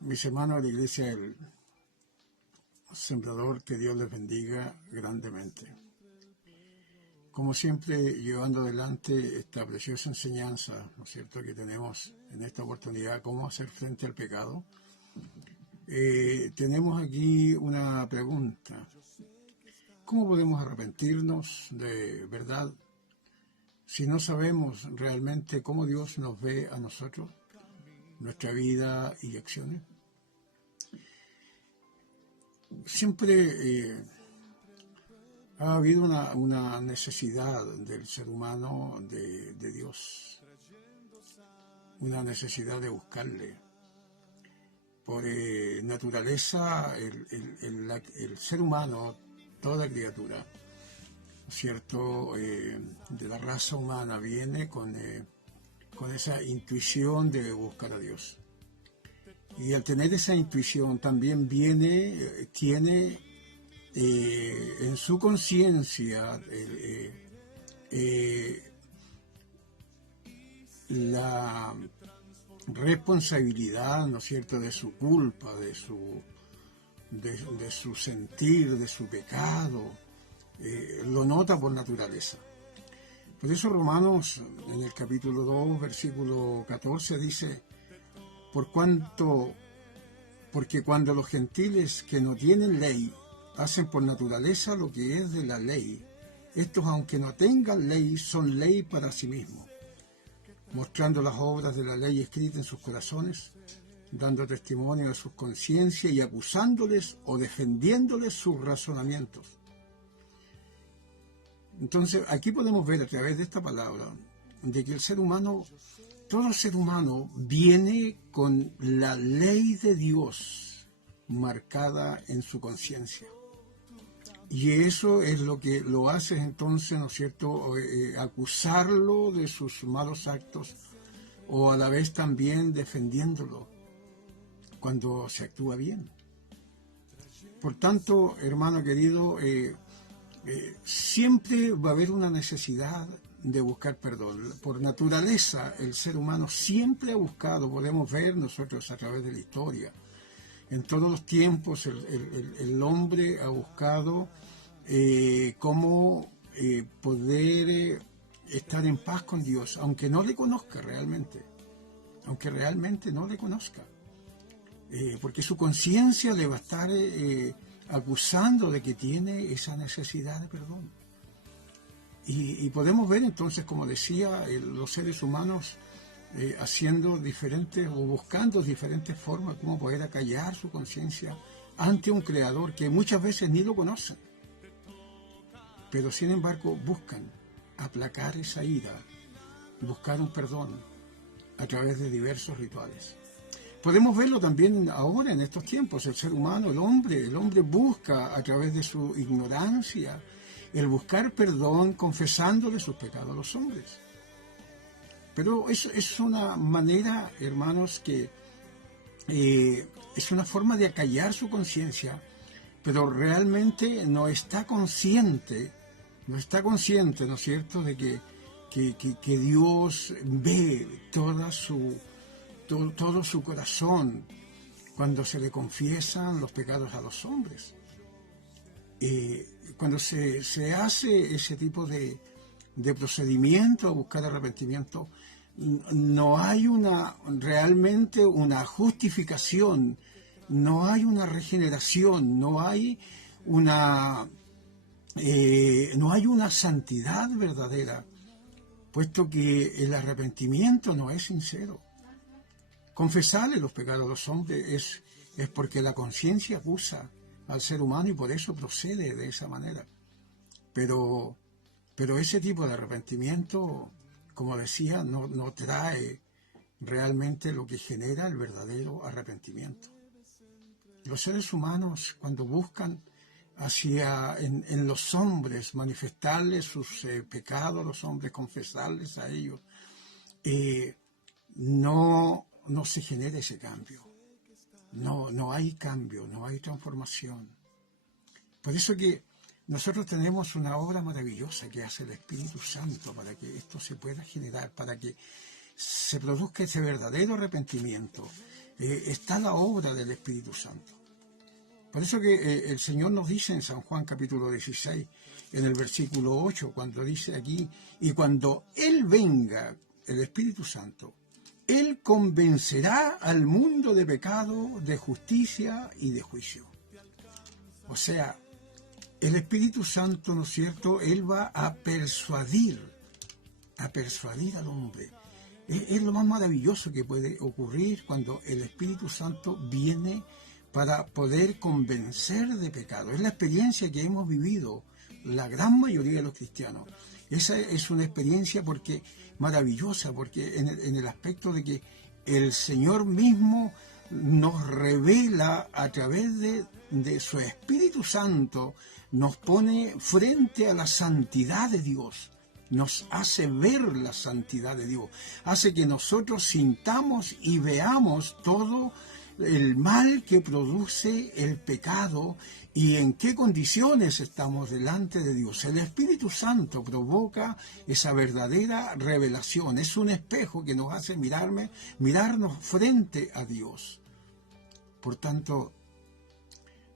Mis hermanos de la Iglesia del Sembrador, que Dios les bendiga grandemente. Como siempre, llevando adelante esta preciosa enseñanza, ¿no es cierto?, que tenemos en esta oportunidad, cómo hacer frente al pecado. Tenemos aquí una pregunta. ¿Cómo podemos arrepentirnos de verdad si no sabemos realmente cómo Dios nos ve a nosotros, nuestra vida y acciones? Siempre ha habido una necesidad del ser humano de Dios, una necesidad de buscarle. Por naturaleza, el ser humano, toda criatura, ¿no es cierto?, de la raza humana viene con esa intuición de buscar a Dios. Y al tener esa intuición también tiene en su conciencia la responsabilidad, ¿no es cierto?, de su culpa, de su sentir, de su pecado, lo nota por naturaleza. Por eso Romanos, en el capítulo 2, versículo 14, dice: porque cuando los gentiles que no tienen ley hacen por naturaleza lo que es de la ley, estos, aunque no tengan ley, son ley para sí mismos, mostrando las obras de la ley escritas en sus corazones, dando testimonio de sus conciencias y acusándoles o defendiéndoles sus razonamientos. Entonces, aquí podemos ver a través de esta palabra de que todo ser humano viene con la ley de Dios marcada en su conciencia. Y eso es lo que lo hace entonces, ¿no es cierto?, acusarlo de sus malos actos, o a la vez también defendiéndolo cuando se actúa bien. Por tanto, hermano querido, siempre va a haber una necesidad de buscar perdón. Por naturaleza, el ser humano siempre ha buscado, podemos ver nosotros a través de la historia, en todos los tiempos el hombre ha buscado cómo poder estar en paz con Dios, aunque no le conozca realmente, aunque realmente no le conozca, porque su conciencia le va a estar acusando de que tiene esa necesidad de perdón. Y podemos ver entonces, como decía, los seres humanos haciendo diferentes o buscando diferentes formas como poder acallar su conciencia ante un creador que muchas veces ni lo conocen, pero sin embargo buscan aplacar esa ira, buscar un perdón a través de diversos rituales. Podemos verlo también ahora en estos tiempos. El ser humano, el hombre busca a través de su ignorancia el buscar perdón, confesándole sus pecados a los hombres. Pero es una manera, hermanos, que es una forma de acallar su conciencia, pero realmente no está consciente, ¿no es cierto?, de que Dios ve todo su corazón cuando se le confiesan los pecados a los hombres. Cuando se hace ese tipo de procedimiento a buscar arrepentimiento, no hay realmente una justificación, no hay una regeneración, no hay una santidad verdadera, puesto que el arrepentimiento no es sincero. Confesarle los pecados a los hombres es porque la conciencia acusa al ser humano y por eso procede de esa manera. Pero ese tipo de arrepentimiento, como decía, no trae realmente lo que genera el verdadero arrepentimiento. Los seres humanos, cuando buscan en los hombres manifestarles sus pecados, los hombres confesarles a ellos, no se genera ese cambio. No hay cambio, no hay transformación. Por eso que nosotros tenemos una obra maravillosa que hace el Espíritu Santo para que esto se pueda generar, para que se produzca ese verdadero arrepentimiento. Está la obra del Espíritu Santo. Por eso que el Señor nos dice en San Juan capítulo 16, en el versículo 8, cuando dice aquí, y cuando Él venga, el Espíritu Santo, Él convencerá al mundo de pecado, de justicia y de juicio. O sea, el Espíritu Santo, ¿no es cierto?, Él va a persuadir al hombre. Es lo más maravilloso que puede ocurrir cuando el Espíritu Santo viene para poder convencer de pecado. Es la experiencia que hemos vivido la gran mayoría de los cristianos. Esa es una experiencia maravillosa, porque en el aspecto de que el Señor mismo nos revela a través de su Espíritu Santo, nos pone frente a la santidad de Dios, nos hace ver la santidad de Dios, hace que nosotros sintamos y veamos todo el mal que produce el pecado y en qué condiciones estamos delante de Dios. El Espíritu Santo provoca esa verdadera revelación, es un espejo que nos hace mirarnos frente a Dios. Por tanto,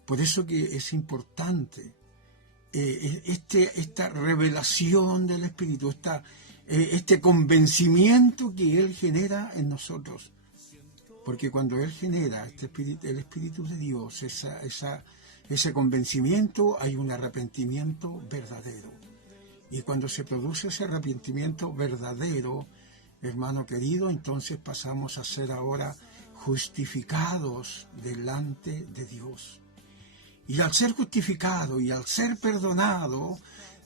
por eso que es importante esta revelación del Espíritu, este convencimiento que Él genera en nosotros. Porque cuando Él genera el Espíritu de Dios, ese convencimiento, hay un arrepentimiento verdadero. Y cuando se produce ese arrepentimiento verdadero, hermano querido, entonces pasamos a ser ahora justificados delante de Dios. Y al ser justificado y al ser perdonado,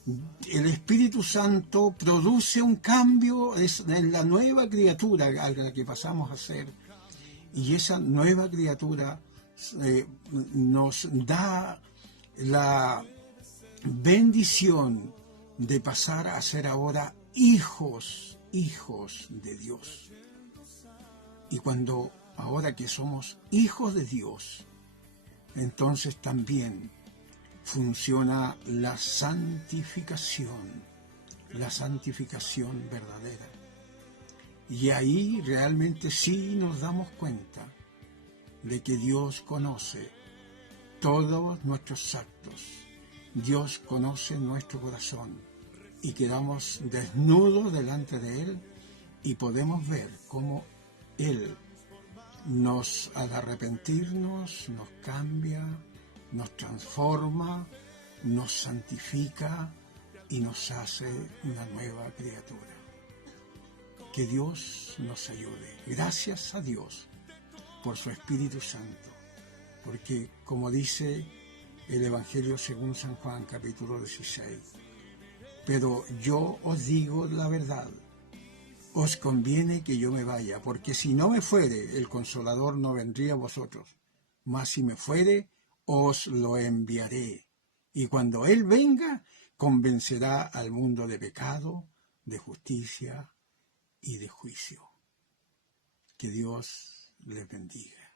el Espíritu Santo produce un cambio en la nueva criatura a la que pasamos a ser. Y esa nueva criatura nos da la bendición de pasar a ser ahora hijos de Dios. Y ahora que somos hijos de Dios, entonces también funciona la santificación verdadera. Y ahí realmente sí nos damos cuenta de que Dios conoce todos nuestros actos. Dios conoce nuestro corazón y quedamos desnudos delante de Él y podemos ver cómo Él al arrepentirnos, nos cambia, nos transforma, nos santifica y nos hace una nueva criatura. Que Dios nos ayude. Gracias a Dios por su Espíritu Santo, porque como dice el Evangelio según San Juan, capítulo 16, pero yo os digo la verdad, os conviene que yo me vaya, porque si no me fuere, el Consolador no vendría a vosotros, mas si me fuere, os lo enviaré. Y cuando Él venga, convencerá al mundo de pecado, de justicia y de juicio. Que Dios les bendiga.